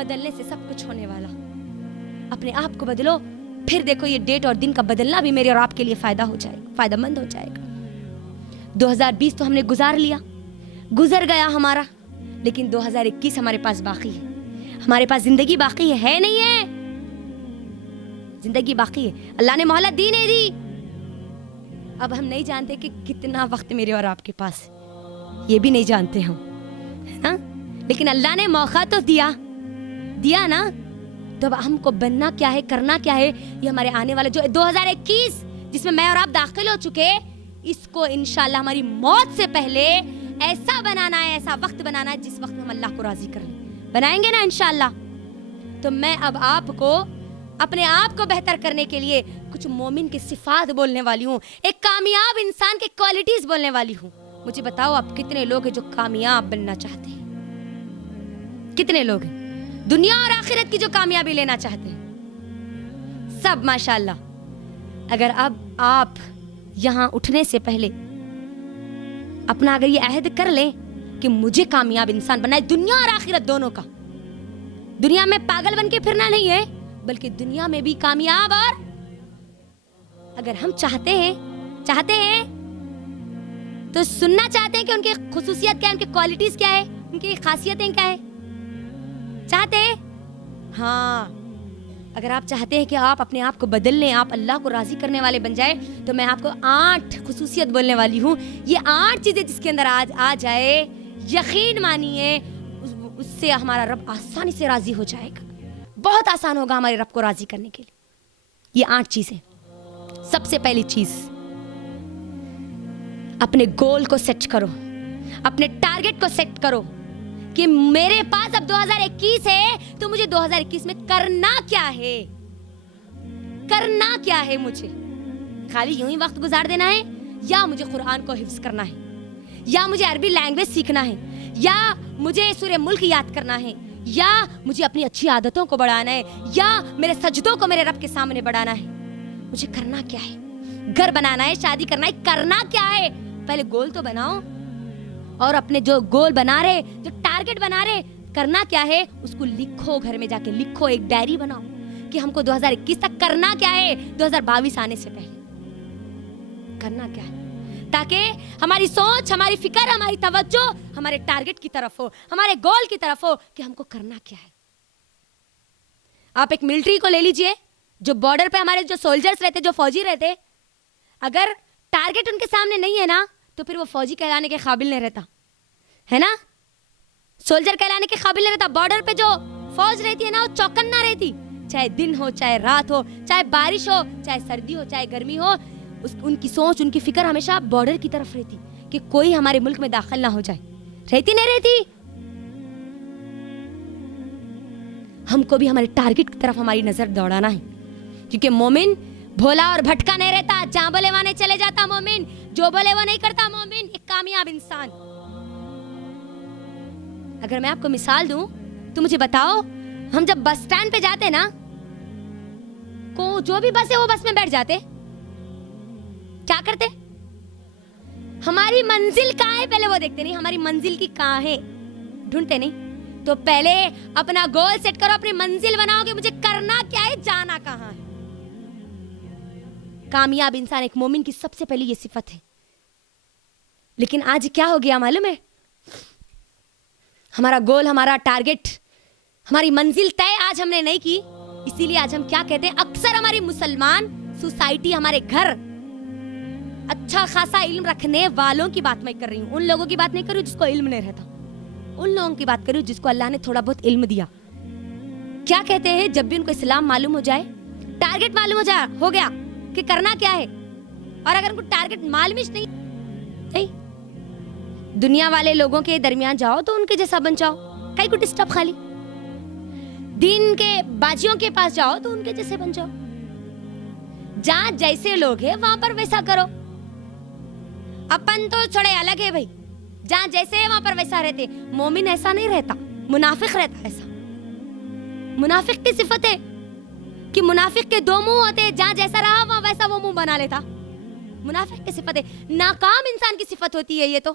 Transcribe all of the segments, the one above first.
بدلنے سے سب کچھ ہونے والا. اپنے آپ کو بدلو, پھر دیکھو یہ ڈیٹ اور دن کا بدلنا بھی میرے اور آپ کے لیے فائدہ مند ہو جائے گا. 2020 تو ہم نے گزر گیا ہمارا, لیکن 2021 ہمارے پاس باقی ہے. ہمارے پاس زندگی باقی ہے نہیں ہے؟ زندگی باقی ہے. اللہ نے مہلت دی نہیں دی. اب ہم نہیں جانتے کہ کتنا وقت میرے اور آپ کے پاس, یہ بھی نہیں جانتے ہم, ہے نا؟ لیکن اللہ نے موقع تو دیا نا. تو اب ہم کو بننا کیا ہے, کرنا کیا ہے, یہ ہمارے آنے والا جو 2021 جس میں اور آپ داخل ہو چکے, اس کو انشاءاللہ ہماری موت سے پہلے ایسا بنانا ہے, ایسا وقت بنانا ہے جس وقت ہم اللہ کو راضی کر لیں. بنائیں گے نا انشاءاللہ. تو میں اب آپ کو اپنے آپ کو بہتر کرنے کے لیے کچھ مومن کی صفات بولنے والی ہوں, ایک کامیاب انسان کی کوالٹیز بولنے والی ہوں. مجھے بتاؤ آپ کتنے لوگ ہیں جو کامیاب بننا چاہتے ہیں؟ کتنے لوگ ہیں دنیا اور آخرت کی جو کامیابی لینا چاہتے ہیں؟ سب ماشاءاللہ. اگر اب آپ یہاں اٹھنے سے پہلے اپنا اگر یہ عہد کر لیں کہ مجھے کامیاب انسان بننا ہے, دنیا اور آخرت دونوں کا. دنیا میں پاگل بن کے پھرنا نہیں ہے, بلکہ دنیا میں بھی کامیاب. اور اگر ہم چاہتے ہیں تو سننا چاہتے ہیں کہ ان کی خصوصیت کیا ہے, ان کی کوالٹیز کیا ہے, ان کی خاصیتیں کیا ہے, چاہتے ہیں؟ ہاں. اگر آپ چاہتے ہیں کہ آپ اپنے آپ کو بدل لیں, آپ اللہ کو راضی کرنے والے بن جائیں, تو میں آپ کو 8 خصوصیت بولنے والی ہوں. یہ 8 چیزیں جس کے اندر آ جائے, یقین مانیے اس سے ہمارا رب آسانی سے راضی ہو جائے گا. بہت آسان ہوگا ہمارے رب کو راضی کرنے کے لیے. یہ 8 چیزیں. سب سے پہلی چیز, اپنے گول کو سیٹ کرو, اپنے ٹارگٹ کو سیٹ کرو کہ میرے پاس اب 2021 ہے, تو مجھے 2021 میں کرنا کیا ہے مجھے. خالی یوں ہی وقت گزار دینا ہے, یا مجھے قرآن کو حفظ کرنا ہے, یا مجھے عربی لینگویج سیکھنا ہے, یا مجھے سورہ ملک یاد کرنا ہے, یا مجھے اپنی اچھی عادتوں کو بڑھانا ہے, یا میرے سجدوں کو میرے رب کے سامنے بڑھانا ہے. مجھے کرنا کیا ہے؟ گھر بنانا ہے, شادی کرنا ہے, کرنا کیا ہے؟ پہلے گول تو بناؤ. اور اپنے جو گول بنا رہے, جو ٹارگٹ بنا رہے, کرنا کیا ہے اس کو لکھو. گھر میں جا کے لکھو, ایک ڈائری بناؤ کہ ہم کو 2021 تک کرنا کیا ہے, 2022 آنے سے پہلے کرنا کیا ہے, تاکہ ہماری سوچ, ہماری فکر, ہماری توجہ ہمارے ٹارگٹ کی طرف ہو, ہمارے گول کی طرف ہو کہ ہم کو کرنا کیا ہے. آپ ایک ملٹری کو لے لیجئے, جو بارڈر پہ ہمارے جو سولجرز رہتے, جو فوجی رہتے, اگر ٹارگٹ ان کے سامنے نہیں ہے نا, تو پھر وہ فوجی کہلانے کے قابل نہیں رہتا, ہے نا؟ سولجر کہلانے کے قابل نہیں رہتا. بارڈر پہ جو فوج رہتی ہے نا, وہ چوکنا رہتی, چاہے دن ہو, چاہے رات ہو, چاہے بارش ہو, چاہے سردی ہو, چاہے گرمی ہو. ان کی سوچ, ان کی فکر ہمیشہ بارڈر کی طرف رہتی کہ کوئی ہمارے ملک میں داخل نہ ہو جائے. رہتی نہیں رہتی؟ ہم کو بھی ہمارے ٹارگٹ کی طرف ہماری نظر دوڑانا ہے, کیونکہ مومن بھولا اور بھٹکا نہیں رہتا, جہاں بولے وہاں نہیں چلے جاتا مومن, جو بولے وہ نہیں کرتا مومن, ایک کامیاب انسان. اگر میں آپ کو مثال دوں تو مجھے بتاؤ, ہم جب بس سٹینڈ پہ جاتے نا, جو بھی بس ہے وہ بس میں بیٹھ جاتے, کیا کرتے؟ ہماری منزل کہاں ہے پہلے وہ دیکھتے نہیں, ہماری منزل کی کہاں ہے ڈھونڈتے نہیں. تو پہلے اپنا گول سیٹ کرو, اپنی منزل بناؤ کہ مجھے کرنا کیا ہے, جانا کہاں ہے. کامیاب انسان, ایک مومن کی سب سے پہلی یہ صفت ہے. لیکن آج کیا ہو گیا معلوم ہے؟ ہمارا گول, ہمارا ٹارگٹ, ہماری منزل طے آج ہم نے نہیں کی. اسی لیے آج ہم کیا کہتے ہیں, اکثر ہماری مسلمان سوسائٹی, ہمارے گھر, اچھا خاصا علم رکھنے والوں کی بات میں کر رہی ہوں, ان لوگوں کی بات نہیں کر رہی ہوں جس کو علم نہیں رہتا, ان لوگوں کی بات کر رہی ہوں جس کو اللہ نے تھوڑا بہت علم دیا. کیا کہتے ہیں, جب بھی ان کو اسلام معلوم ہو جائے, ٹارگٹ معلوم ہو گیا کہ کرنا کیا ہے, اور اگر ان کو ٹارگٹ معلوم ہی نہیں, دنیا والے لوگوں کے درمیان جاؤ تو ان کے جیسا بن جاؤ, کئی کو ڈسٹرب, خالی دین کے باجیوں کے پاس جاؤ تو ان کے جیسے بن جاؤ. جہاں جیسے لوگ ہیں وہاں پر ویسا کرو. اپن تو چھوڑے الگ ہے بھائی, جہاں جیسے ہے وہاں پر ویسا رہتے. مومن ایسا نہیں رہتا, منافق رہتا ایسا. منافق کی صفت ہے کہ منافق کے 2 منہ ہوتے, جہاں جیسا رہا وہاں ویسا وہ منہ بنا لیتا. منافق کی صفت ہے, ناکام انسان کی صفت ہوتی ہے یہ تو,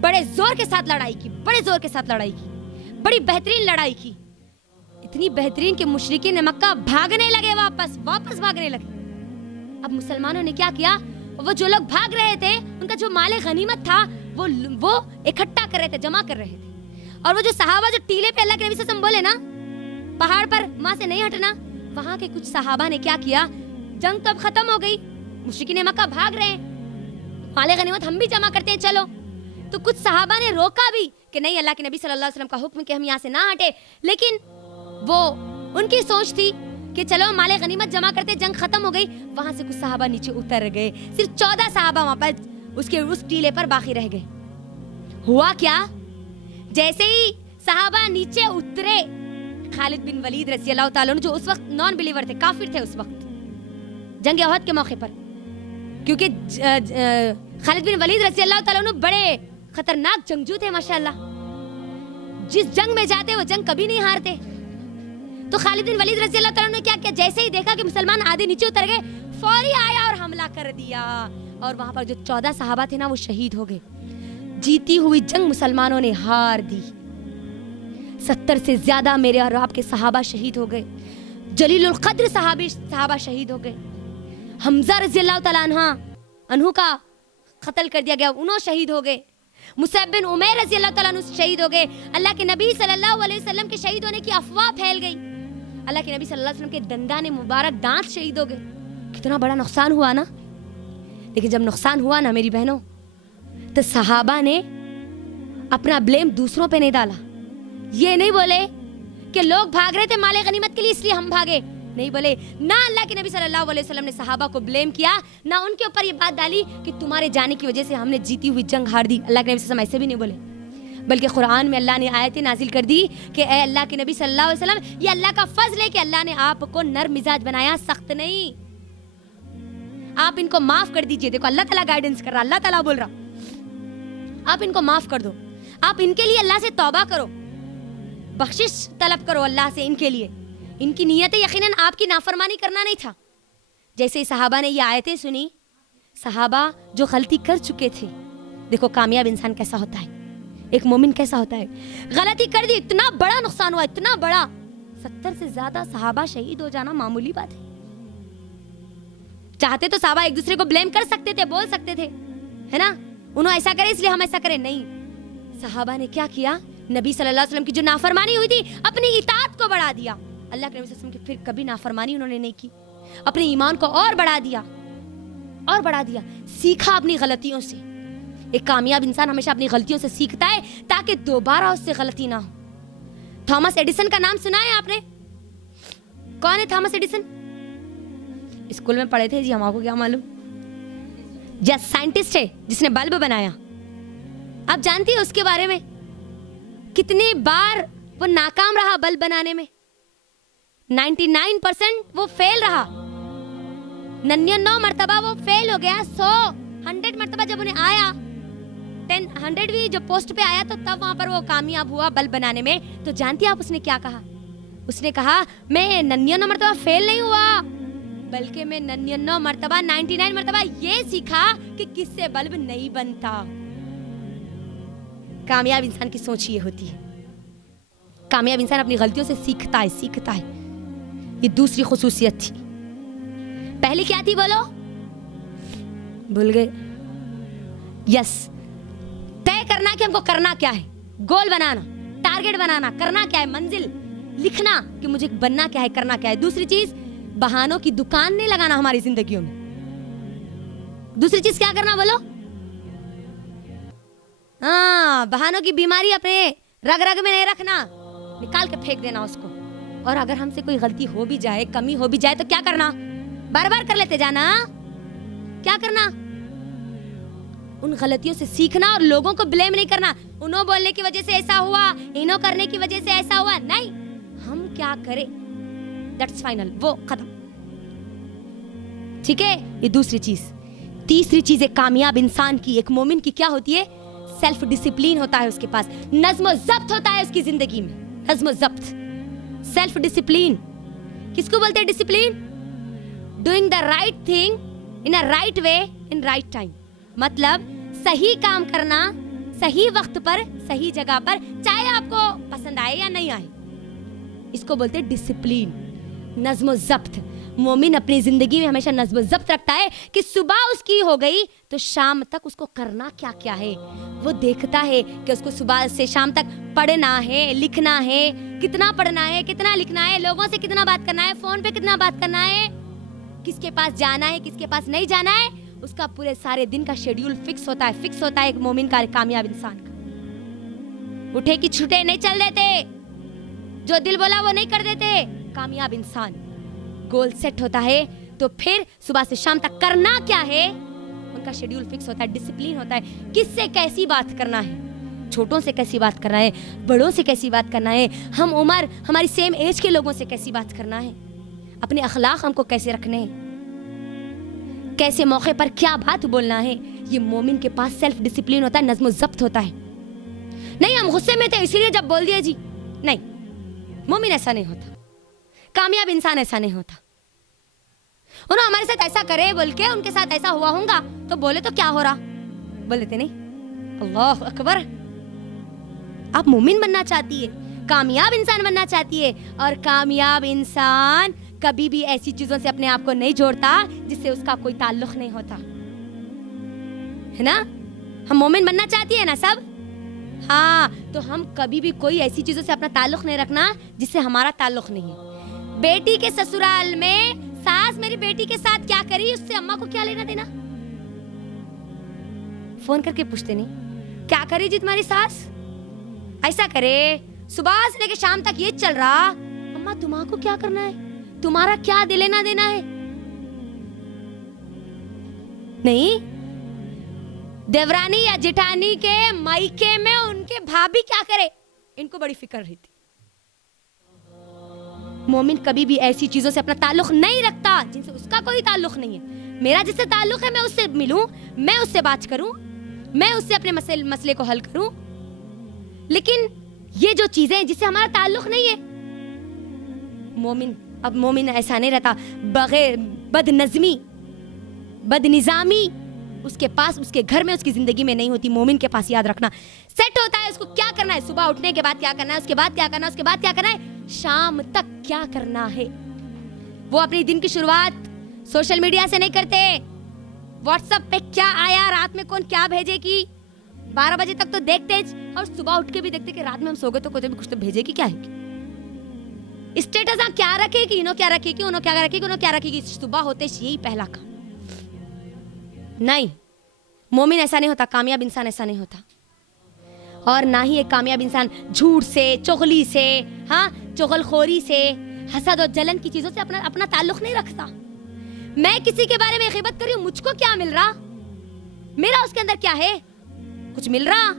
بڑے زور کے ساتھ لڑائی کی, بڑے زور کے ساتھ لڑائی کی, بڑی بہترین لڑائی کی, اتنی بہترین کہ مشرکین مکہ بھاگنے لگے, واپس بھاگنے لگے. اب مسلمانوں نے کیا کیا, وہ جو لوگ بھاگ رہے تھے ان کا جو مال غنیمت تھا وہ اکٹھا کر رہے تھے, جمع کر رہے تھے. اور وہ جو صحابہ جو ٹیلے پہ اللہ کے نبی صلی اللہ علیہ وسلم بولے نا پہاڑ پر وہاں سے نہیں ہٹنا, وہاں کے کچھ صحابہ نے کیا کیا, جنگ تو اب ختم ہو گئی, مشرکین مکہ بھاگ رہے ہیں, مال غنیمت ہم بھی جمع کرتے ہیں چلو. تو کچھ صحابہ نے روکا بھی کہ نہیں, اللہ کے نبی صلی اللہ علیہ وسلم کا حکم کہ ہم یہاں سے نہ ہٹے, لیکن وہ ان کی سوچ تھی کہ چلو مال غنیمت جمع کرتے, جنگ ختم ہو گئی. وہاں سے کچھ صحابہ نیچے اتر گئے, صرف 14 صحابہ وہاں پر اس ٹیلے پر باقی رہ گئے. ہوا کیا, جیسے ہی صحابہ نیچے اترے, خالد بن ولید رضی اللہ تعالیٰ عنہ جو اس وقت نان بلیور تھے, کافر تھے اس وقت جنگ احد کے موقع پر, کیونکہ خالد بن ولید رضی اللہ تعالیٰ عنہ بڑے خطرناک جنگجو تھے ماشاءاللہ, جس جنگ میں جاتے وہ جنگ کبھی نہیں ہارتے. تو خالد بن ولید رضی اللہ تعالیٰ عنہ نے کیا کیا, جیسے ہی دیکھا کہ مسلمان آدھے نیچے اتر گئے, فوری آیا اور حملہ کر دیا, اور وہاں پر جو 14 صحابہ تھے نا وہ شہید ہو گئے. جیتی ہوئی جنگ مسلمانوں نے ہار دی, 70 سے زیادہ میرے اور آپ کے صحابہ شہید ہو گئے, جلیل القدر صحابہ شہید ہو گئے. حمزہ رضی اللہ تعالیٰ عنہ کا قتل کر دیا گیا, انہوں شہید ہو گئے. مصعب بن عمیر رضی اللہ تعالیٰ عنہ شہید ہو گئے. اللہ کے نبی صلی اللہ علیہ وسلم کے شہید ہونے کی افواہ پھیل گئی. اللہ کے نبی صلی اللہ علیہ وسلم کے دندان مبارک دانت شہید ہو گئے. کتنا بڑا نقصان ہوا نا. لیکن جب نقصان ہوا نا میری بہنوں, تو صحابہ نے اپنا بلیم دوسروں پہ نہیں ڈالا. یہ نہیں بولے کہ لوگ بھاگ رہے تھے مال غنیمت کے لیے اس لیے ہم بھاگے, نہیں بولے. نہ اللہ کے نبی صلی اللہ علیہ وسلم نے صحابہ کو بلیم کیا, نہ ان کے اوپر یہ بات ڈالی کہ تمہارے جانے کی وجہ سے ہم نے جیتی ہوئی جنگ ہار دی. اللہ کے نبی صلی اللہ علیہ وسلم ایسے بھی نہیں بولے, بلکہ قرآن میں اللہ نے آیتیں نازل کر دی کہ اے اللہ کے نبی صلی اللہ علیہ وسلم, یہ اللہ کا فضل ہے کہ اللہ نے آپ کو نرم مزاج بنایا, سخت نہیں. آپ ان کو معاف کر دیجئے. دیکھو اللہ تعالیٰ گائیڈنس کر رہا, اللہ تعالیٰ بول رہا آپ ان کو معاف کر دو, آپ ان کے لیے اللہ سے توبہ کرو, بخشش طلب کرو اللہ سے ان کے لیے. ان کی نیت یقیناً آپ کی نافرمانی کرنا نہیں تھا. جیسے ہی صحابہ نے یہ آیتیں سنی, صحابہ جو غلطی کر چکے تھے, دیکھو کامیاب انسان کیسا ہوتا ہے, ایک مومن کیسا ہوتا ہے. غلطی کر دی, اتنا بڑا نقصان ہوا, اتنا بڑا, 70 سے زیادہ صحابہ شہید ہو جانا معمولی بات ہے. چاہتے تو صحابہ ایک دوسرے کو بلیم کر سکتے تھے, بول سکتے تھے, ہے نا, انہوں ایسا کرے اس لیے ہم ایسا کریں. نہیں, صحابہ نے کیا کیا, نبی صلی اللہ علیہ وسلم کی جو نافرمانی ہوئی تھی اپنی اطاعت کو بڑھا دیا. اللہ کے نبی صلی اللہ علیہ وسلم کی پھر کبھی نافرمانی انہوں نے نہیں کی, اپنے ایمان کو اور بڑھا دیا, سیکھا اپنی غلطیوں سے. ایک کامیاب انسان ہمیشہ اپنی غلطیوں سے سیکھتا ہے تاکہ دوبارہ اس سے غلطی نہ ہو. تھامس ایڈیسن کا نام سنا ہے آپ نے؟ کون ہے تھامس ایڈیسن؟ اسکول میں پڑھے تھے جی, ہم کو کیا معلوم. جس سائنٹسٹ ہے جس نے بلب بنایا. آپ جانتی ہیں اس کے بارے میں کتنے بار وہ ناکام رہا بلب بنانے میں؟ 99% وہ فیل رہا, 99 مرتبہ وہ فیل ہو گیا. 100 مرتبہ جب انہیں آیا, 100 بھی جو پوسٹ پہ آیا تو تب وہاں پر وہ کامیاب ہوا بلب بنانے میں. تو جانتی آپ اس نے کیا کہا؟ اس نے کہا میں 99 مرتبہ فیل نہیں ہوا, بلکہ میں 99 مرتبہ یہ سیکھا کہ کس سے بلب نہیں بنتا. کامیاب انسان کی سوچ یہ ہوتی ہے. کامیاب انسان اپنی غلطیوں سے سیکھتا ہے. یہ دوسری خصوصیت تھی. پہلی کیا تھی بولو؟ بھول گئے. یس, طے کرنا کہ ہم کو کرنا کیا ہے, گول بنانا, ٹارگٹ بنانا, کرنا کیا ہے, منزل لکھنا کہ مجھے بننا کیا ہے, کرنا کیا ہے. دوسری چیز, بہانوں کی دکان نہیں لگانا ہماری زندگیوں میں. دوسری چیز کیا کرنا بولو؟ ہاں, بہانوں کی بیماری اپنے رگ رگ میں نہیں رکھنا, نکال کے پھینک دینا اس کو. اور اگر ہم سے کوئی غلطی ہو بھی جائے, کمی ہو بھی جائے تو کیا کرنا؟ بار بار کر لیتے جانا. کیا کرنا؟ ان غلطیوں سے سیکھنا اور لوگوں کو بلیم نہیں کرنا. انہوں بولنے کی وجہ سے ایسا ہوا, انہوں کرنے کی وجہ سے ایسا ہوا. نہیں, ہم کیا کریں, دیٹس فائنل, وہ ختم. ٹھیک ہے, یہ دوسری چیز. تیسری چیز ایک کامیاب انسان کی, ایک مومن کی کیا ہوتی ہے؟ سیلف ڈسپلین ہوتا ہے اس کے پاس, نظم و ضبط ہوتا ہے اس کی زندگی میں. نظم و ضبط, سیلف ڈسپلین. کس کو بولتے ہیں discipline? Doing the right thing in a right way in right time. مطلب صحیح کام کرنا صحیح وقت پر صحیح جگہ پر, چاہے آپ کو پسند آئے یا نہیں آئے. اس کو بولتے ڈسپلین, نظم و ضبط. مومن اپنی زندگی میں ہمیشہ نظم و ضبط رکھتا ہے کہ صبح اس کی ہو گئی تو شام تک اس کو کرنا کیا کیا ہے. وہ دیکھتا ہے کہ اس کو صبح سے شام تک پڑھنا ہے, لکھنا ہے, کتنا پڑھنا ہے, کتنا لکھنا ہے, لوگوں سے کتنا بات کرنا ہے, فون پہ کتنا بات کرنا ہے, کس کے پاس جانا ہے, کس کے پاس نہیں جانا ہے. اس کا پورے سارے دن کا شیڈیول فکس ہوتا ہے ایک مومن کا, کامیاب انسان کا. اٹھے کی چھٹے نہیں چل دیتے, جو دل بولا وہ نہیں کر دیتے. کامیاب انسان گول سیٹ ہوتا ہے تو پھر صبح سے شام تک کرنا کیا ہے ان کا شیڈیول فکس ہوتا ہے, ڈسپلین ہوتا ہے. کس سے کیسی بات کرنا ہے, چھوٹوں سے کیسی بات کرنا ہے, بڑوں سے کیسی بات کرنا ہے, ہم عمر ہماری سیم ایج کے لوگوں سے کیسی بات کرنا ہے, اپنے اخلاق ہم کو کیسے رکھنے ہیں, کیسے موقع پر کیا بات بولنا ہے. یہ مومن کے پاس سیلف ڈسپلین ہوتا ہے, نظم و ضبط ہوتا ہے. نہیں ہم غصے میں تھے اسی لیے جب بول دیا جی, نہیں, مومن ایسا نہیں ہوتا, کامیاب انسان ایسا نہیں ہوتا. انہوں ہمارے ساتھ ایسا کرے بول کے ان کے ساتھ ایسا ہوا ہوں گا تو بولے تو کیا ہو رہا, بول دیتے نہیں. اللہ اکبر. آپ مومن بننا چاہتی ہے, کامیاب انسان بننا چاہتی ہے, اور کامیاب انسان کبھی بھی ایسی چیزوں سے اپنے آپ کو نہیں جوڑتا جس سے اس کا کوئی تعلق نہیں ہوتا ہے نا. ہم مومن بننا چاہتی ہے نا سب, ہاں, تو ہم کبھی بھی کوئی ایسی چیزوں سے اپنا تعلق نہیں رکھنا جس سے ہمارا تعلق نہیں ہے. بیٹی کے سسرال میں ساس میری بیٹی کے ساتھ کیا کری, اس سے اماں کو کیا لینا دینا. فون کر کے پوچھتے نہیں کیا کری جی تمہاری ساس, ایسا کرے صبح سے لے کے شام تک یہ چل رہا, اماں تمہاں کو کیا کرنا ہے, تمہارا کیا لینا دینا ہے. نہیں, دیورانی یا جٹھانی کے مائکے میں ان کے بھابھی کیا کرے ان کو بڑی فکر رہتی. مومن کبھی بھی ایسی چیزوں سے اپنا تعلق نہیں رکھتا جن سے اس کا کوئی تعلق نہیں ہے. میرا جس سے تعلق ہے میں اس سے ملوں, میں اس سے بات کروں, میں اس سے اپنے مسئلے کو حل کروں. لیکن یہ جو چیزیں جس سے ہمارا تعلق نہیں ہے, مومن ایسا نہیں رہتا. بغیر بد نظمی, بد نظامی اس کے پاس, اس کے گھر میں, اس کی زندگی میں نہیں ہوتی. مومن کے پاس یاد رکھنا سیٹ ہوتا ہے اس کو کیا کرنا ہے, صبح اٹھنے کے بعد کیا کرنا ہے, اس کے بعد کیا کرنا ہے, اس کے بعد کیا کرنا ہے, شام تک کیا کرنا ہے. وہ اپنی دن کی شروعات سوشل میڈیا سے نہیں کرتے, واٹس ایپ پہ کیا آیا, رات میں کون کیا بھیجے کی, 12 بجے تک تو دیکھتے, اور صبح اٹھ کے بھی دیکھتے کہ رات میں ہم سو گئے تو کوئی بھی کچھ تو بھیجے کی کیا ہے, اسٹیٹس کیا رکھے گی, انہوں کیا رکھے گی, انہوں کیا رکھے گی, انہوں کیا رکھے گی. صبح ہوتے یہی پہلا کام. نہیں, مومن ایسا نہیں ہوتا, کامیاب انسان ایسا نہیں ہوتا. اور نہ ہی ایک کامیاب انسان جھوٹ سے, چغلی سے, ہاں چغل خوری سے, حسد اور جلن کی چیزوں سے اپنا تعلق نہیں رکھتا. میں کسی کے بارے میں غیبت کر رہی ہوں, مجھ کو کیا مل رہا, میرا اس کے اندر کیا ہے, کچھ مل رہا,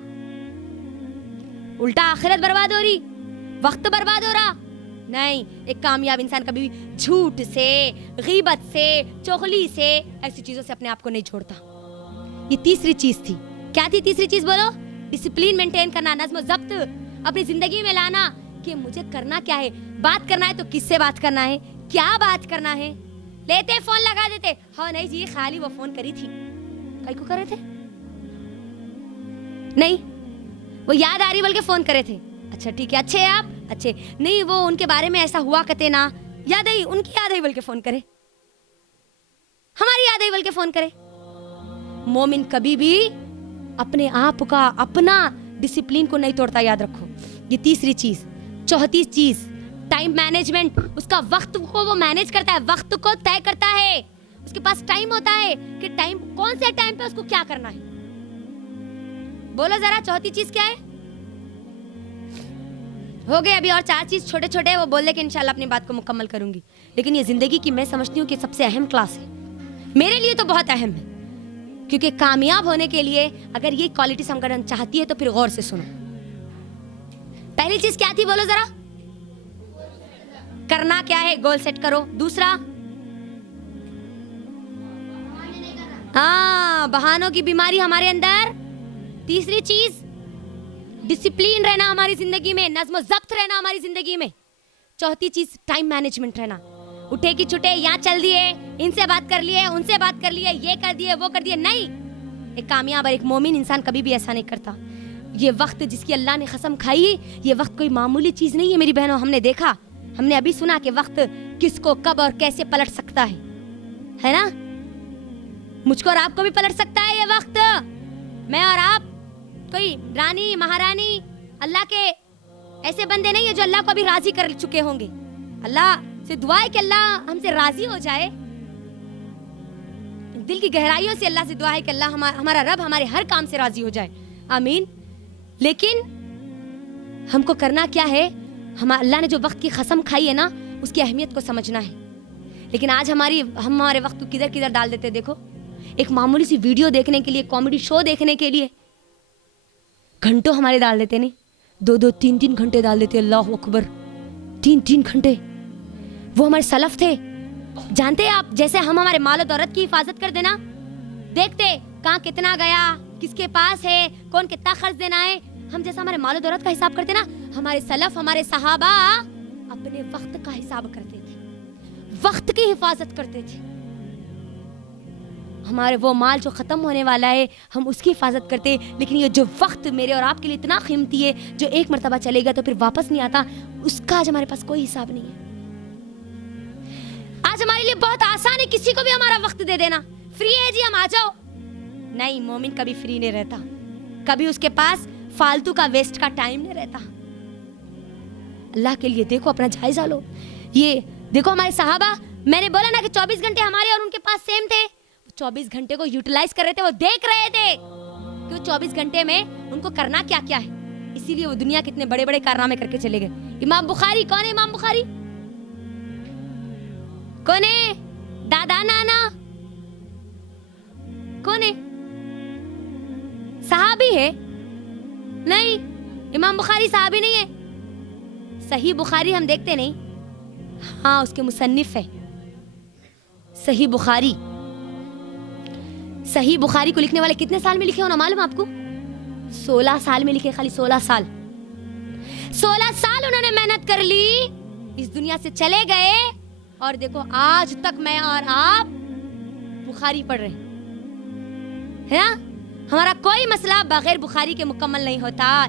الٹا آخرت برباد ہو رہی, وقت برباد ہو رہا. نہیں, ایک کامیاب انسان کبھی بھی جھوٹ سے, غیبت سے, چغلی سے, ایسی چیزوں سے اپنے آپ کو نہیں چھوڑتا. یہ تیسری چیز تھی. کیا تھی تیسری چیز بولو, ڈسپلین مینٹین کرنا, نظم و ضبط اپنی زندگی میں لانا کہ مجھے کرنا کیا ہے. بات کرنا ہے تو کس سے بات کرنا ہے, کیا بات کرنا ہے. لیتے فون لگا دیتے, ہاں نہیں جی خالی وہ فون کری تھی, کئی کو کرے تھے, نہیں وہ یاد آ رہی بول کے فون کرے تھے, اچھا ٹھیک ہے, اچھے آپ اچھے, نہیں وہ ان کے بارے میں ایسا ہوا کہتے نا, یاد آئی, ان کی یاد آئی بول کے فون کرے, ہماری یاد آئی بول کے فون کرے. مومن کبھی بھی اپنے آپ کا, اپنا ڈسپلین کو نہیں توڑتا, یاد رکھو. یہ تیسری چیز. چوتھی چیز ٹائم مینجمنٹ, اس کا وقت کو وہ مینج کرتا ہے, وقت کو طے کرتا ہے. اس کے پاس ٹائم ہوتا ہے کہ ٹائم کون سے ٹائم پہ اس کو کیا کرنا ہے. بولو ذرا چوتھی چیز کیا ہے. ہو گئے ابھی اور 4 چیز چھوٹے چھوٹے, وہ بول دے کہ انشاءاللہ اپنی بات کو مکمل کروں گی. لیکن یہ زندگی کی میں سمجھتی ہوں کہ سب سے اہم کلاس ہے, میرے لیے تو بہت اہم ہے, کیونکہ کامیاب ہونے کے لیے اگر یہ کوالٹیز ہم کرنا چاہتی ہے تو پھر غور سے سنو. پہلی چیز کیا تھی بولو ذرا, کرنا کیا ہے, گول سیٹ کرو. دوسرا, ہاں بہانوں کی بیماری ہمارے اندر. تیسری چیز ڈسپلین رہنا ہماری زندگی میں, نظم و ضبط رہنا ہماری زندگی میں. چوتھی چیز ٹائم مینجمنٹ رہنا. اٹھے کی چھٹے یہاں چل دیے, ان سے بات کر لیے, ان سے بات کر لیے, یہ کر دیے, وہ کر دیے. نہیں, ایک کامیاب اور ایک مومن انسان کبھی بھی ایسا نہیں کرتا. یہ وقت جس کی اللہ نے قسم کھائی، یہ وقت کوئی معمولی چیز نہیں ہے میری بہنوں. ہم نے دیکھا، ہم نے ابھی سنا کہ وقت کس کو کب اور کیسے پلٹ سکتا ہے نا. مجھ کو اور آپ کو بھی پلٹ سکتا ہے یہ وقت. میں اور آپ کوئی رانی مہارانی اللہ کے ایسے بندے نہیں ہیں جو اللہ کو ابھی راضی کر چکے ہوں گے. اللہ سے دعا ہے کہ اللہ ہم سے راضی ہو جائے. دل کی گہرائیوں سے اللہ سے دعا ہے کہ اللہ ہمارا رب ہمارے ہر کام سے راضی ہو جائے. آمین. لیکن ہم کو کرنا کیا ہے؟ اللہ نے جو وقت کی قسم کھائی ہے نا، اس کی اہمیت کو سمجھنا ہے. لیکن آج ہمارے وقت کو کدھر ڈال دیتے. دیکھو، ایک معمولی سی ویڈیو دیکھنے کے لیے، کامیڈی شو دیکھنے کے لیے گھنٹوں ہمارے ڈال دیتے. نہیں، 2 3 گھنٹے ڈال دیتے. اللہ اکبر، 3 گھنٹے. وہ ہمارے سلف تھے. جانتے ہیں آپ، جیسے ہم ہمارے مال و دولت کی حفاظت کر دینا، دیکھتے کہاں کتنا گیا، کس کے پاس ہے، کون کتنا خرچ دینا ہے، ہم جیسا ہمارے مال و دولت کا حساب کرتے نا، ہمارے سلف، ہمارے صحابہ اپنے وقت کا حساب کرتے تھے، وقت کی حفاظت کرتے تھے. ہمارے وہ مال جو ختم ہونے والا ہے ہم اس کی حفاظت کرتے. لیکن یہ جو وقت میرے اور آپ کے لیے اتنا قیمتی ہے، جو ایک مرتبہ چلے گا تو پھر واپس نہیں آتا، اس کا آج ہمارے پاس کوئی حساب نہیں ہے. آج ہمارے لیے بہت آسان ہے کسی کو بھی ہمارا وقت دے دینا. فری ہے جی، ہم آ جاؤ. نہیں، مومن کبھی فری نہیں رہتا. کبھی اس کے پاس فالتو کا ویسٹ کا ٹائم نہیں رہتا. اللہ کے لیے دیکھو، اپنا جائزہ لو. یہ دیکھو ہمارے صحابہ، میں نے بولا نا کہ 24 گھنٹے ہمارے اور ان کے پاس سیم تھے. 24 گھنٹے کو یوٹیلائز کر رہے تھے. وہ دیکھ رہے تھے کہ وہ 24 گھنٹے میں ان کو کرنا کیا کیا ہے. اسی لیے وہ دنیا کے اتنے بڑے بڑے کارنامے کر کے چلے گئے. امام بخاری کون ہے؟ امام بخاری کون ہے؟ دادا نانا کون ہے؟ صحابی ہے؟ نہیں، امام بخاری صحابی نہیں ہے. صحیح بخاری ہم دیکھتے نہیں. ہاں، اس کے مصنف ہے صحیح بخاری. صحیح بخاری کو لکھنے والے کتنے سال میں لکھے ہونا معلوم آپ کو؟ 16 سال میں لکھے. خالی 16 سال 16 سال انہوں نے محنت کر لی، اس دنیا سے چلے گئے. اور دیکھو آج تک میں اور آپ بخاری پڑھ رہے ہیں. ہمارا کوئی مسئلہ بغیر بخاری کے مکمل نہیں ہوتا.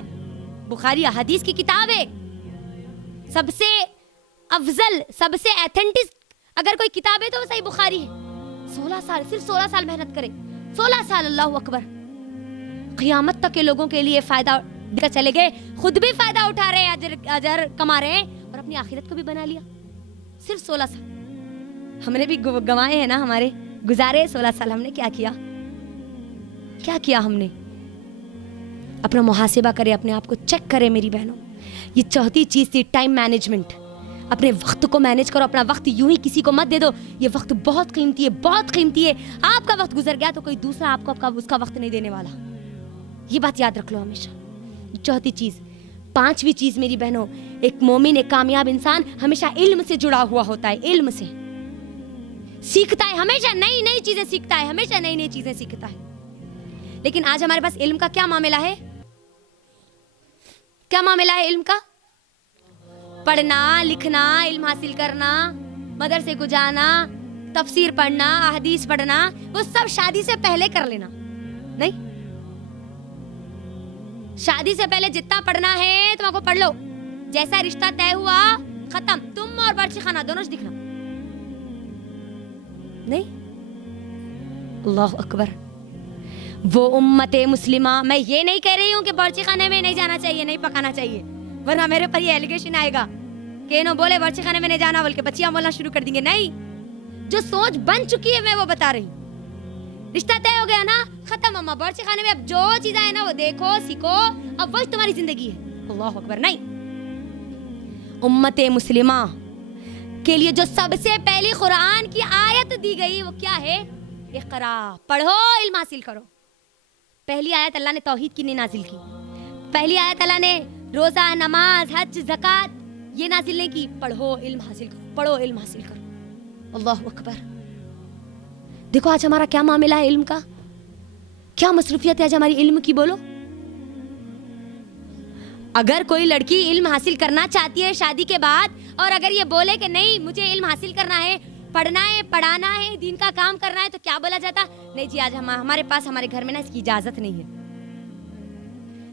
بخاری حدیث کی کتاب ہے، سب سے افضل، سب سے ایتھنٹک اگر کوئی کتاب ہے تو وہ صحیح بخاری ہے. 16 سال، صرف 16 سال محنت کرے. 16 سال. اللہ اکبر. قیامت تک کے لوگوں کے لیے فائدہ دے چلے گئے. خود بھی فائدہ اٹھا رہے ہیں، اجر کما رہے ہیں، اور اپنی آخرت کو بھی بنا لیا. صرف 16 سال. ہم نے بھی گوائے ہیں نا، ہمارے گزارے 16 سال. ہم نے کیا کیا ہم نے؟ اپنا محاسبہ کرے، اپنے آپ کو چیک کرے میری بہنوں. یہ چوتھی چیز تھی، ٹائم مینجمنٹ. اپنے وقت کو مینج کرو. اپنا وقت یوں ہی کسی کو مت دے دو. یہ وقت بہت قیمتی ہے، بہت قیمتی ہے. آپ کا وقت گزر گیا تو کوئی دوسرا آپ کو اس کا وقت نہیں دینے والا. یہ بات یاد رکھ لو ہمیشہ. چوتھی چیز. 5ویں چیز میری بہنوں، ایک مومن، ایک کامیاب انسان ہمیشہ علم سے جڑا ہوا ہوتا ہے. علم سے سیکھتا ہے، ہمیشہ نئی نئی چیزیں سیکھتا ہے، ہمیشہ نئی نئی چیزیں سیکھتا ہے. لیکن آج ہمارے پاس علم کا کیا معاملہ ہے؟ کیا معاملہ ہے علم کا؟ پڑھنا، لکھنا، علم حاصل کرنا، مدرسے کو جانا، تفسیر پڑھنا، احادیث پڑھنا، وہ سب شادی سے پہلے کر لینا. نہیں، شادی سے پہلے جتنا پڑھنا ہے تم کو پڑھ لو. جیسا رشتہ طے ہوا ختم. تم اور برچی خانہ دونوں سے دکھنا. نہیں، اللہ اکبر. وہ امت مسلمہ، میں یہ نہیں کہہ رہی ہوں کہ برچی خانے میں نہیں جانا چاہیے، نہیں پکانا چاہیے، ورنہ میرے پر یہ ایلیگیشن آئے گا کہ انہوں بولے برچی خانے میں نہیں جانا بول کے بچیاں بولنا شروع کر دیں گے. نہیں، جو سوچ بن چکی ہے میں وہ بتا رہی ہوں. رشتہ طے ہو گیا نا، ختم. اما برچی خانے میں اب جو چیزیں ہیں نا وہ دیکھو، سیکھو، اب وہی تمہاری زندگی ہے. اللہ اکبر. نہیں، امت مسلمہ کے لیے جو سب سے پہلی قرآن کی آیت دی گئی وہ کیا ہے؟ اقرا، پڑھو، علم حاصل کرو. پہلی آیت اللہ نے توحید کی نہیں نازل کی. پہلی آیت اللہ نے روزہ، نماز، حج، زکوٰۃ یہ نازل نہیں کی. پڑھو، علم حاصل کرو، پڑھو، علم حاصل کرو. اللہ اکبر. دیکھو آج ہمارا کیا معاملہ ہے علم کا، کیا مصروفیت ہے آج ہماری علم کی. بولو، اگر کوئی لڑکی علم حاصل کرنا چاہتی ہے شادی کے بعد، اور اگر یہ بولے کہ نہیں مجھے علم حاصل کرنا ہے، پڑھنا ہے، پڑھانا ہے، دین کا کام کرنا ہے، تو کیا بولا جاتا؟ نہیں جی، آج ہمارے پاس، ہمارے گھر میں نا اس کی اجازت نہیں ہے.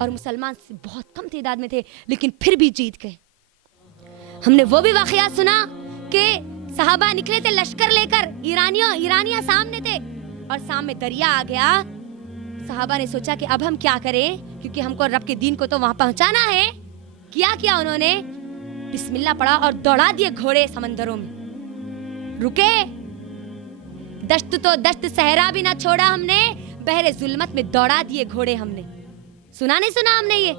اور مسلمان بہت کم تعداد میں تھے لیکن پھر بھی جیت گئے. ہم نے وہ بھی واقعات سنا کہ صحابہ نکلے تھے لشکر لے کر, ایرانیاں سامنے تھے اور سامنے دریا آ گیا. صحابہ نے سوچا کہ اب ہم کیا کریں, کیونکہ ہم کو رب کے دین کو تو وہاں پہنچانا ہے. کیا انہوں نے بسم اللہ پڑھا اور دوڑا دیے گھوڑے سمندروں میں. رکے, دشت تو دشت صحرا بھی نہ چھوڑا ہم نے, بحر ظلمت میں دوڑا دیے گھوڑے ہم نے. سنا نہیں سنا ہم نے, یہ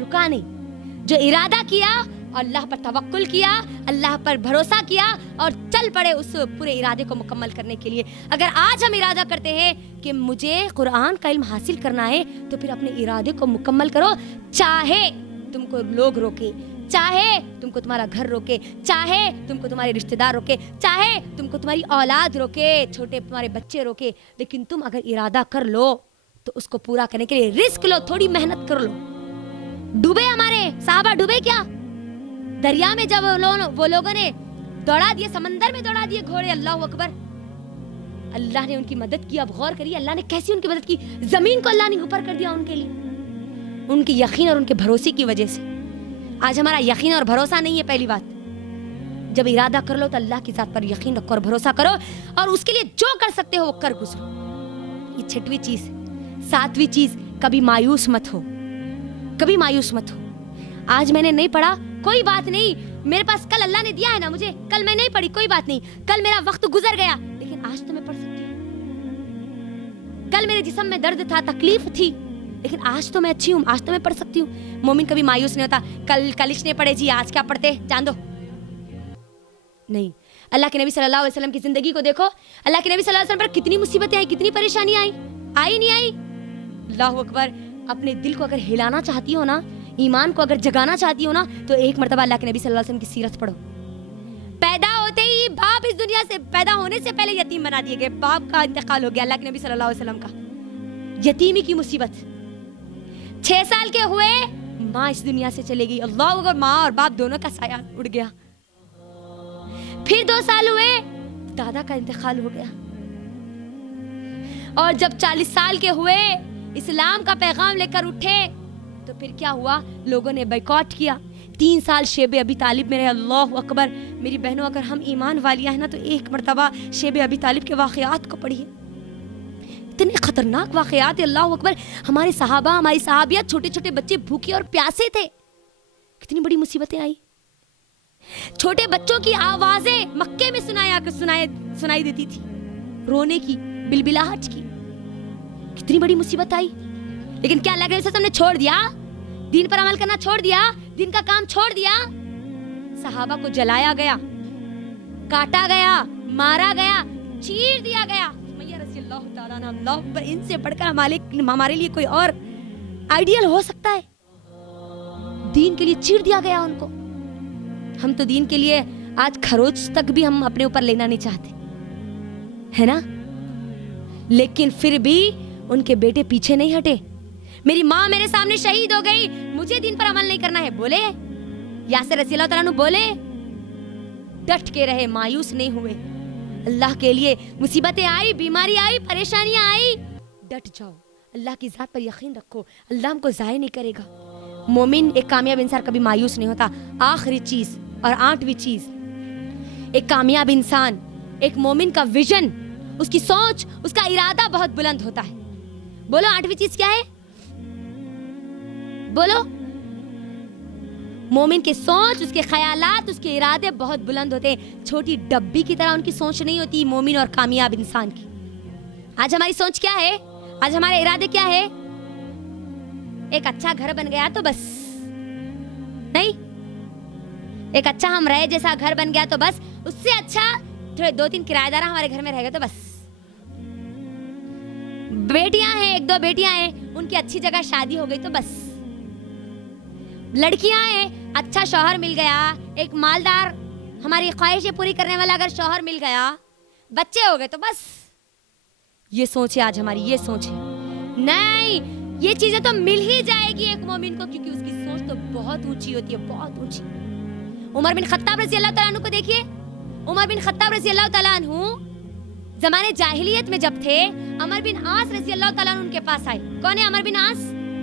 رکا نہیں. جو ارادہ کیا, اللہ پر توکل کیا, اللہ پر بھروسہ کیا اور چل پڑے اس پورے ارادے کو مکمل کرنے کے لیے. اگر آج ہم ارادہ کرتے ہیں کہ مجھے قرآن کا علم حاصل کرنا ہے تو پھر اپنے ارادے کو مکمل کرو, چاہے تم کو لوگ روکے, چاہے تم کو تمہارا گھر روکے, چاہے تم کو تمہارے رشتہ دار روکے, چاہے تم کو تمہاری اولاد روکے, چھوٹے تمہارے بچے روکے, لیکن تم اگر ارادہ کر لو تو اس کو پورا کرنے کے لیے رسک لو, تھوڑی محنت کر لو. ڈوبے ہمارے صحابہ, ڈوبے کیا دریا میں, جب وہ لوگوں نے دوڑا دیے, سمندر میں دوڑا دیے گھوڑے. اللہ اکبر, اللہ نے ان کی مدد کی. اب غور کریے اللہ نے کیسی ان کی مدد کی. زمین کو اللہ نے اوپر کر دیا ان کے لیے, ان کی یقین اور ان کے بھروسے کی وجہ سے. آج ہمارا یقین اور بھروسہ نہیں ہے. پہلی بات, جب ارادہ کر لو تو اللہ کی ذات پر یقین رکھو اور بھروسہ کرو اور اس کے لیے جو کر سکتے ہو وہ کر گزرو. یہ 6ویں چیز. 7ویں چیز, کبھی مایوس مت ہو, کبھی مایوس مت ہو. آج میں نے نہیں پڑھا, کوئی بات نہیں, میرے پاس کل اللہ نے دیا ہے نا مجھے, کل میں نہیں پڑھی کوئی بات نہیں, کل میرا وقت گزر گیا لیکن آج تو میں پڑھ سکتی ہوں. کل میرے جسم میں درد تھا, تکلیف تھی, لیکن آج تو میں اچھی ہوں, آج تو میں پڑھ سکتی ہوں. مومن کبھی مایوس نہیں ہوتا, کل کلش نے پڑھے جی, آج کیا پڑھتے جان دو. نہیں, اللہ کے نبی صلی اللہ علیہ وسلم کی زندگی کو دیکھو. اللہ کے نبی صلی اللہ علیہ وسلم پر کتنی مصیبتیں آئی, کتنی پریشانیاں آئی نہیں آئی. اللہ اکبر. اپنے دل کو اگر ہلانا چاہتی ہو نا, ایمان کو اگر جگانا چاہتی ہو نا, تو ایک مرتبہ اللہ کے نبی صلی اللہ علیہ وسلم کی سیرت پڑھو. پیدا ہوتے ہی باپ اس دنیا سے, پیدا ہونے سے پہلے یتیم بنا دیے گئے, باپ کا انتقال ہو گیا. اللہ کے نبی صلی اللہ علیہ وسلم کا یتیمی کی مصیبت. 6 سال کے ہوئے ماں اس دنیا سے چلے گئی. اللہ اکبر, ماں اور باپ دونوں کا سایہ اڑ گیا. پھر 2 سال ہوئے, دادا کا انتقال ہو گیا. اور جب 40 سال کے ہوئے, اسلام کا پیغام لے کر اٹھے, تو پھر کیا ہوا, لوگوں نے بائیکاٹ کیا. 3 سال شیب ابی طالب میں رہے. اللہ اکبر. میری بہنوں, اگر ہم ایمان والیاں ہیں نا تو ایک مرتبہ شیب ابی طالب کے واقعات کو پڑھیے. اتنے خطرناک واقعات ہیں. اللہ اکبر. ہمارے صحابہ, ہماری صحابیات, چھوٹے چھوٹے بچے بھوکے اور پیاسے تھے. کتنی بڑی مصیبتیں آئی. چھوٹے بچوں کی آوازیں مکے میں سنائی دیتی تھی, رونے کی, بلبلاہٹ کی. کتنی بڑی مصیبت آئی. لیکن کیا اللہ کے نبی صلی اللہ علیہ وسلم نے چھوڑ دیا, دین پر عمل کرنا چھوڑ دیا, دین کا کام چھوڑ دیا. صحابہ کو جلایا گیا, کاٹا گیا, مارا گیا, چیر دیا گیا. سمیہ رضی اللہ تعالیٰ عنہ, اللہ اکبر. ان سے بڑھ کر ہمارے لیے کوئی اور آئیڈیل ہو سکتا ہے. دین کے لیے چیر دیا گیا ان کو. ہم تو دین کے لیے آج خروچ تک بھی ہم اپنے اوپر لینا نہیں چاہتے, ہے نا. لیکن پھر بھی ان کے بیٹے پیچھے نہیں ہٹے. میری ماں میرے سامنے شہید ہو گئی, مجھے دین پر عمل نہیں کرنا ہے, بولے. یاسر رضی اللہ تعالیٰ عنہ بولے, ڈٹ کے رہے, مایوس نہیں ہوئے. اللہ کے لیے مصیبتیں آئی, بیماری آئی, پریشانیاں آئی, ڈٹ جاؤ, اللہ کی ذات پر یقین رکھو, اللہ ہم کو ضائع نہیں کرے گا. مومن, ایک کامیاب انسان کبھی مایوس نہیں ہوتا. آخری چیز اور 8ویں چیز, ایک کامیاب انسان, ایک مومن کا ویژن, اس کی سوچ, اس کا ارادہ بہت بلند ہوتا ہے. بولو 8ویں چیز کیا ہے, بولو. مومن کی سوچ, اس کے خیالات, اس کے ارادے بہت بلند ہوتے ہیں. چھوٹی ڈبی کی طرح ان کی سوچ نہیں ہوتی مومن اور کامیاب انسان کی. آج ہماری سوچ کیا ہے, آج ہمارے ارادے کیا ہے. ایک اچھا گھر بن گیا تو بس نہیں, ایک اچھا ہم رہے جیسا گھر بن گیا تو بس, اس سے اچھا تھوڑے 2-3 کرایہ دار ہمارے گھر میں رہ گئے تو بس. بیٹیاں ہیں, 1-2 بیٹیاں ہیں, ان کی اچھی جگہ شادی ہو گئی تو بس. لڑکیاں ہیں, اچھا شوہر مل گیا, ایک مالدار, ہماری خواہشیں پوری کرنے والا اگر شوہر مل گیا, بچے ہو گئے تو بس. یہ سوچ ہے آج ہماری, یہ سوچ ہے. نہیں, یہ چیزیں تو مل ہی جائے گی ایک مومن کو, کیونکہ اس کی سوچ تو بہت اونچی ہوتی ہے, بہت اونچی. عمر بن خطاب رضی اللہ تعالیٰ عنہ کو دیکھیے. عمر بن خطاب رضی اللہ تعالیٰ عنہ زمانے جاہلیت میں جب تھے, عمر بن عاص رضی اللہ تعالیٰ عنہ ان کے پاس آئے. کون ہے عمر بن عاص؟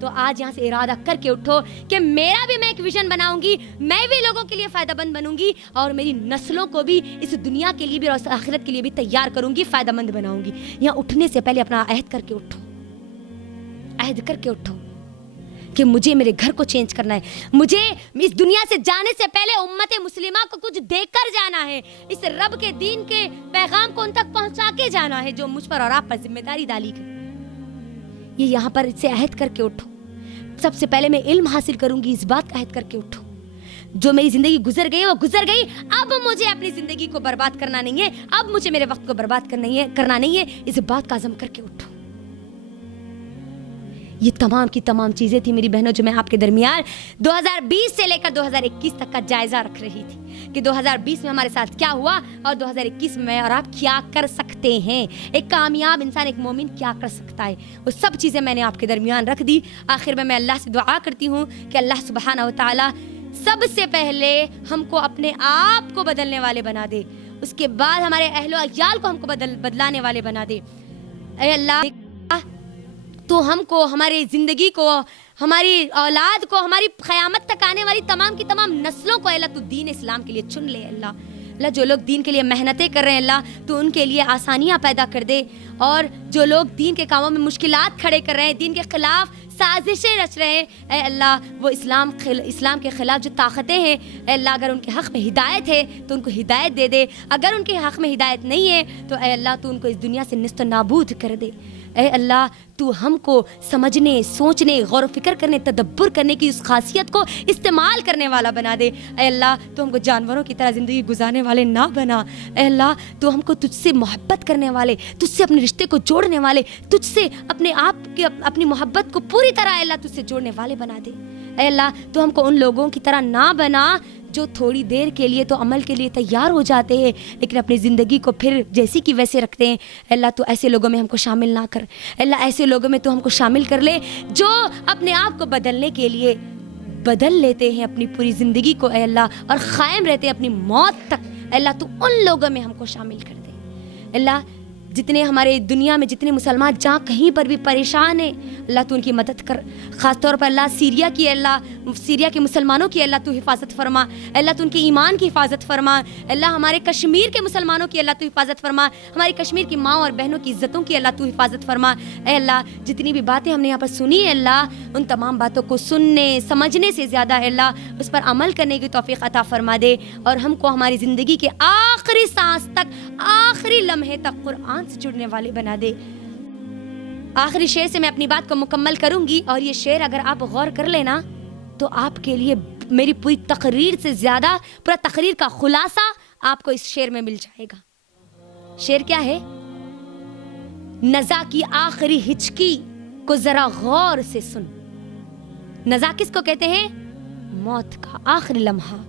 تو آج یہاں سے ارادہ کر کے اٹھو کہ میرا بھی میں ایک ویژن بناؤں گی, میں بھی لوگوں کے لیے فائدہ مند بنوں گی, اور میری نسلوں کو بھی اس دنیا کے لیے بھی اور آخرت کے لیے بھی تیار کروں گی, فائدہ مند بناؤں گی. یہاں اٹھنے سے پہلے اپنا عہد کر کے اٹھو, عہد کر کے اٹھو کہ مجھے میرے گھر کو چینج کرنا ہے, مجھے اس دنیا سے جانے سے پہلے امت مسلمہ کو کچھ دے کر جانا ہے, اس رب کے دین کے پیغام کو ان تک پہنچا کے جانا ہے جو مجھ پر اور آپ پر ذمہ داری ڈالی گئی. یہ یہاں پر اس سے عہد کر کے اٹھو. سب سے پہلے میں علم حاصل کروں گی, اس بات کا عہد کر کے اٹھو. جو میری زندگی گزر گئی وہ گزر گئی, اب مجھے اپنی زندگی کو برباد کرنا نہیں ہے, اب مجھے میرے وقت کو برباد کرنا نہیں ہے, اس بات کا عزم کر کے اٹھو. یہ تمام کی تمام چیزیں تھی میری بہنوں جو میں آپ کے درمیان 2020 سے لے کر 2021 تک کا جائزہ رکھ رہی تھی کہ 2020 میں ہمارے ساتھ کیا ہوا اور 2021 میں اور آپ کیا کر سکتے ہیں. ایک کامیاب انسان, ایک مومن کیا کر سکتا ہے, وہ سب چیزیں میں نے آپ کے درمیان رکھ دی. آخر میں اللہ سے دعا کرتی ہوں کہ اللہ سبحانہ و تعالی سب سے پہلے ہم کو اپنے آپ کو بدلنے والے بنا دے, اس کے بعد ہمارے اہل و عیال کو ہم کو بدلانے والے بنا دے. اے اللہ تو ہم کو, ہماری زندگی کو, ہماری اولاد کو, ہماری قیامت تک آنے والی تمام کی تمام نسلوں کو اللہ تو دین اسلام کے لیے چن لے. اللہ جو لوگ دین کے لیے محنتیں کر رہے ہیں اللہ تو ان کے لیے آسانیاں پیدا کر دے, اور جو لوگ دین کے کاموں میں مشکلات کھڑے کر رہے ہیں, دین کے خلاف سازشیں رچ رہے ہیں, اے اللہ وہ اسلام کے خلاف جو طاقتیں ہیں, اے اللہ اگر ان کے حق میں ہدایت ہے تو ان کو ہدایت دے دے, اگر ان کے حق میں ہدایت نہیں ہے تو اے اللہ تو ان کو اس دنیا سے نیست و نابود کر دے. اے اللہ تو ہم کو سمجھنے, سوچنے, غور و فکر کرنے, تدبر کرنے کی اس خاصیت کو استعمال کرنے والا بنا دے. اے اللہ تو ہم کو جانوروں کی طرح زندگی گزارنے والے نہ بنا. اے اللہ تو ہم کو تجھ سے محبت کرنے والے, تجھ سے اپنے رشتے کو جوڑنے والے, تجھ سے اپنے آپ کے اپنی محبت کو پوری طرح اے اللہ تجھ سے جوڑنے والے بنا دے. اے اللہ تو ہم کو ان لوگوں کی طرح نہ بنا جو تھوڑی دیر کے لیے تو عمل کے لیے تیار ہو جاتے ہیں لیکن اپنی زندگی کو پھر جیسی کی ویسے رکھتے ہیں. اللہ تو ایسے لوگوں میں ہم کو شامل نہ کر. اللہ ایسے لوگوں میں تو ہم کو شامل کر لے جو اپنے آپ کو بدلنے کے لیے بدل لیتے ہیں اپنی پوری زندگی کو اے اللہ, اور قائم رہتے ہیں اپنی موت تک. اللہ تو ان لوگوں میں ہم کو شامل کر دے. اللہ جتنے ہمارے دنیا میں جتنے مسلمان جہاں کہیں پر بھی پریشان ہیں اللہ تو ان کی مدد کر. خاص طور پر اللہ سیریا کی, اللہ سیریا کے مسلمانوں کی اللہ تو حفاظت فرما. اللہ تو ان کے ایمان کی حفاظت فرما. اللہ ہمارے کشمیر کے مسلمانوں کی اللہ تو حفاظت فرما. ہماری کشمیر کی ماں اور بہنوں کی عزتوں کی اللہ تو حفاظت فرما. اے اللہ جتنی بھی باتیں ہم نے یہاں پر سنی ہے اللہ ان تمام باتوں کو سننے سمجھنے سے زیادہ اے اللہ اس پر عمل کرنے کی توفیق عطا فرما دے, اور ہم کو ہماری زندگی کے آخری سانس تک, آخری لمحے تک قرآن سے جڑنے والے بنا دے. آخری شعر سے میں اپنی بات کو مکمل کروں گی, اور یہ شعر اگر آپ غور کر لینا تو آپ کے لیے میری پوری تقریر سے زیادہ پورا تقریر کا خلاصہ آپ کو اس شعر میں مل جائے گا. شعر کیا ہے؟ نزا کی آخری ہچکی کو ذرا غور سے سن. نزا کس کو کہتے ہیں؟ موت کا آخری لمحہ.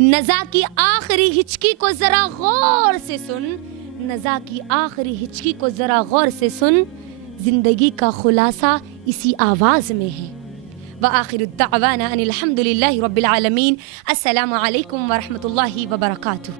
نزا کی آخری ہچکی کو ذرا غور سے سن, نزا کی آخری ہچکی کو ذرا غور سے سن, زندگی کا خلاصہ اسی آواز میں ہے. وآخر الدعوانا ان الحمد للہ رب العالمین. السلام علیکم ورحمۃ اللہ وبرکاتہ.